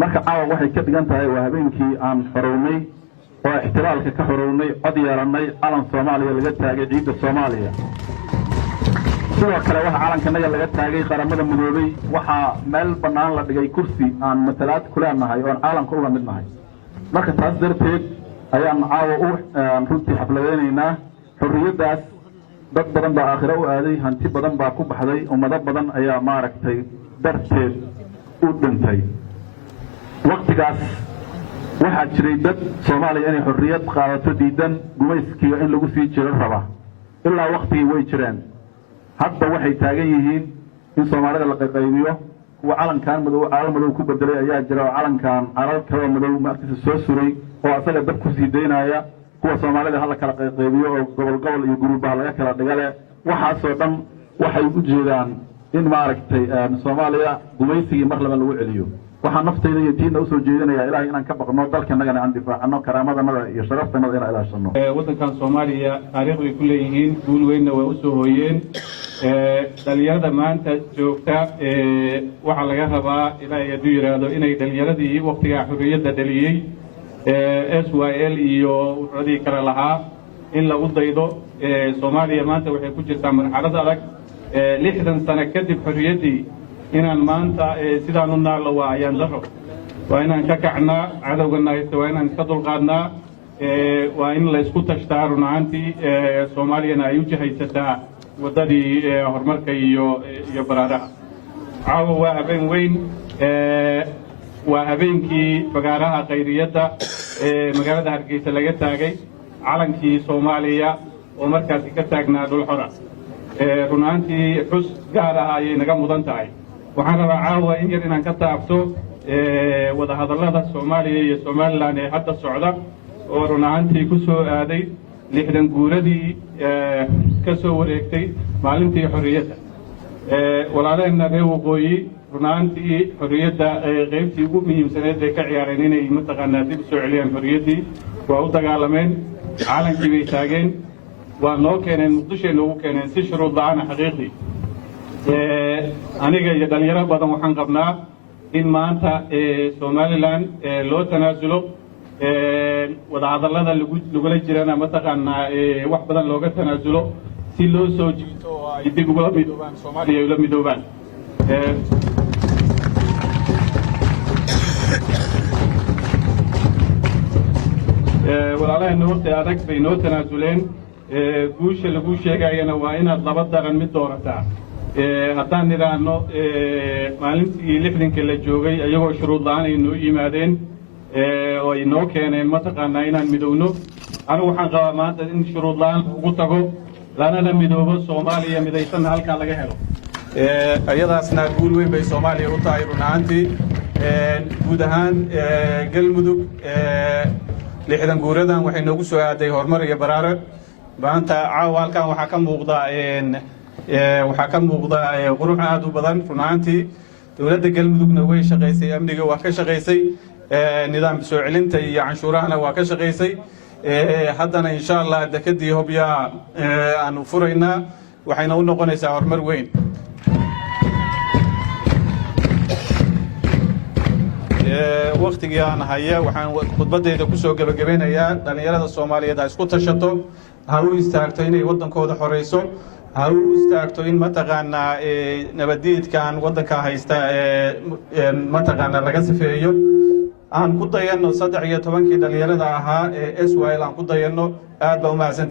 marka caawa waxay ka dhigan tahay waa habeenkii aan xorownay oo ixtiraalka ka xorownay cod yeelanay calan Soomaaliya laga taagay ciidda Soomaaliya sidoo kale waxa calankanaga laga taagay qaramada midoobay waxa meel banaan la dhigay kursi aan matalaad ku leenahay oo calanka uga mid nahay marka taas darteed ayaan caawa u runtii xafladeynaynaa xorriyadaas dad badan baa aakhira u aaday hanti badan baa ku baxday ummado badan ayaa maaragtay darteed u dhintay waqtigaas waxaa jiray dad Soomaaliya inay xorriyad qaadato diidan gumayskiga in lagu sii jiro raba ilaa waqtigii way jireen hadda waxay taagan yihiin in Soomaalida la qaybiyo kuwa calankan madow ku bedelay ayaa jira oo calankan calalka madow markiisa soo suray oo asaga dab ku sii deynaya kuwa Soomaalida hal kala qaybiyo oo gobol iyo guruubaha laga kala dhigale waxaasoo dhan waxay u jeedaan in maaragtay Soomaaliya gumaysigii mar laba lagu celiyo waxaan naftayda iyo diinta u soo jeedinayaa ilaahay inaan ka baqno dalkeenagana aan difaacno karaamadana iyo sharafteena inaan ilaashano wadankan Soomaaliya taariikh ay ku leeyihiin guul weynna way u soo hooyeen dhalinyarada maanta joogta waxa laga rabaa ilaahay hadduu yiraahdo inay dhalinyaradii waqtiga xorriyadda dhaliyay SYL iyo uradii kala lahaa in lagu daydo Soomaaliya maanta waxay ku jirtaa marxalad adag 60 sano kadib xorriyaddii inaan maanta sidaan u naalo waa ayaan daro waa inaan ka kacnaa cadowgana haysta waa inaan ka dulqaadnaa waa in la isku tashtaa runaantii Soomaaliyana ay u jahaysataa wadadii horumarka iyo baraaraha caawa waa habeen weyn waa habeenkii fagaaraha qayriyadda magaalada Hargeysa laga taagay calankii Soomaaliya oo markaas ka taagnaa dhul xor ah runaantii xus gaar ah ayay naga mudan tahay waxaan rabaa caawa in yar inaan ka taabto wada hadallada Soomaaliya iyo Somaliland ee hadda socda oo runaantii ku soo aaday 60 guuradii ka soo wareegtay maalintii xorriyadda walaalaheenna reer waqooyi runaantii xorriyadda qaybtii ugu muhiimsaneed ee ka ciyaareen inay mataqaanaa dib soo celiyaan xorriyaddii waa u dagaalameen calankii bay taageen waa noo keeneen muqdisho noogu keeneen si shuruud la'aan xaqiiqdii aniga iyo dhalinyaro badan waxaan qabnaa in maanta Somaliland loo tanaasulo wada hadallada lagula jirana mataqaanaa wax badan looga tanaasulo si loo soo jiito oo ay dib uga midoobaan Soomaaliya ula midoobaan walaalaheenna waqti adag bay noo tanaasuleen guusha lagu sheegayana waa inaad laba daran mid doorataa haddaan nidhaahno maalintii 60 la joogay ayagoo shuruud la'aan ay noo yimaadeen oo ay noo keeneen mataqaanaa inaan midowno anigu waxaan qabaa maanta in shuruud la'aan ugu tago lanana midoobo Soomaaliya midaysan halka laga helo ayadaasna guul weyn bay Soomaaliya u tahay runaantii guud ahaan galmudug 60 guuradan waxay noogu soo aaday horumar iyo baraaro maanta caawa halkan waxaa ka muuqda qurux aad u badan runaantii dawladda galmudugna way shaqaysay amniga waa ka shaqaysay nidaam soo celinta iyo canshuurahana waa ka shaqaysay haddana insha Allah dekadii hobya aan furaynaa waxayna u noqonaysaa horumar weyn waqtigii aan haya waxaan khudbadeyda ku soo gabagabeynayaa dhalinyarada Soomaaliyeed ay isku tashato ha u istaagto inay wadankooda xoreyso ha u istaagto in mataqaanaa nabadiidkan wadanka haysta mataqaanaa laga sifeeyo aan ku dayano 13 dhalinyarada ahaa SYL aan ku dayano aad baa u mahadsan